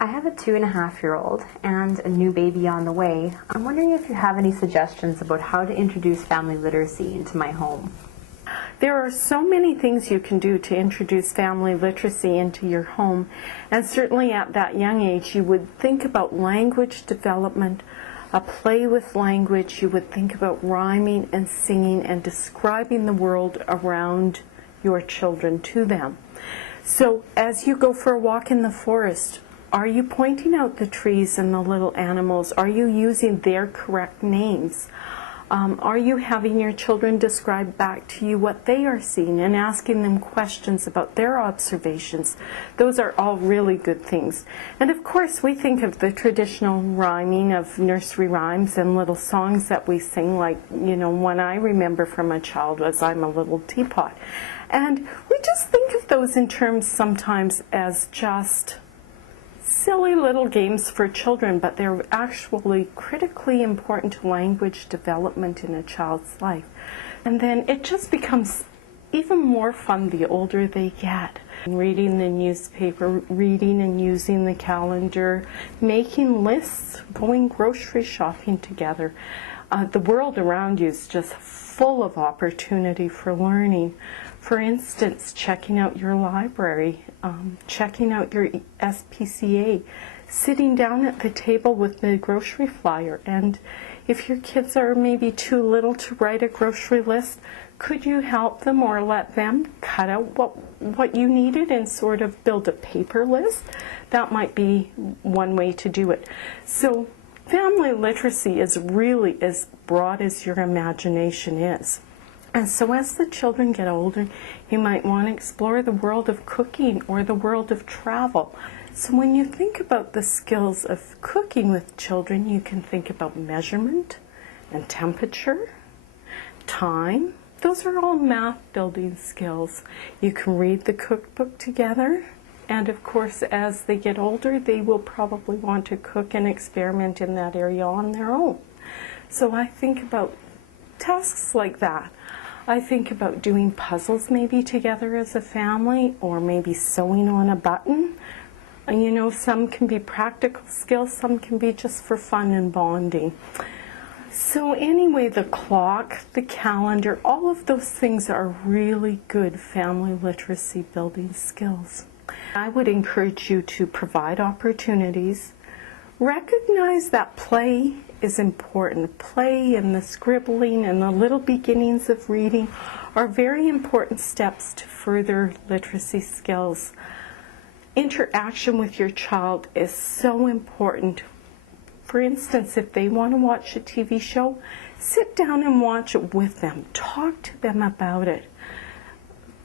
I have a 2.5-year-old and a new baby on the way. I'm wondering if you have any suggestions about how to introduce family literacy into my home. There are so many things you can do to introduce family literacy into your home, and certainly at that young age you would think about language development, a play with language. You would think about rhyming and singing and describing the world around your children to them. So as you go for a walk in the forest, are you pointing out the trees and the little animals? Are you using their correct names? Are you having your children describe back to you what they are seeing and asking them questions about their observations? Those are all really good things. And of course, we think of the traditional rhyming of nursery rhymes and little songs that we sing, like, one I remember from a child was "I'm a Little Teapot." And we just think of those in terms sometimes as just silly little games for children, but they're actually critically important to language development in a child's life. And then it just becomes even more fun the older they get. Reading the newspaper, reading and using the calendar, making lists, going grocery shopping together. The world around you is just full of opportunity for learning. For instance, checking out your library, checking out your SPCA, sitting down at the table with the grocery flyer. And if your kids are maybe too little to write a grocery list, could you help them or let them cut out what you needed and sort of build a paper list? That might be one way to do it. So family literacy is really as broad as your imagination is. And so as the children get older, you might want to explore the world of cooking or the world of travel. So when you think about the skills of cooking with children, you can think about measurement and temperature, time. Those are all math building skills. You can read the cookbook together. And of course, as they get older, they will probably want to cook and experiment in that area on their own. So I think about tasks like that. I think about doing puzzles maybe together as a family, or maybe sewing on a button. Some can be practical skills, some can be just for fun and bonding. So anyway, the clock, the calendar, all of those things are really good family literacy building skills. I would encourage you to provide opportunities. Recognize that play is important. Play and the scribbling and the little beginnings of reading are very important steps to further literacy skills. Interaction with your child is so important. For instance, if they want to watch a TV show, sit down and watch it with them. Talk to them about it.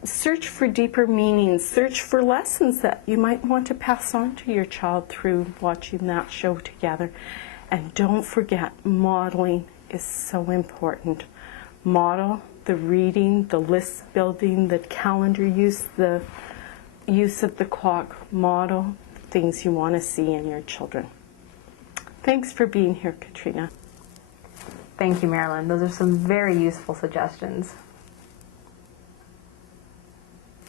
Search for deeper meanings. Search for lessons that you might want to pass on to your child through watching that show together. And don't forget, modeling is so important. Model the reading, the list building, the calendar use, the use of the clock. Model things you want to see in your children. Thanks for being here, Katrina. Thank you, Marilyn. Those are some very useful suggestions.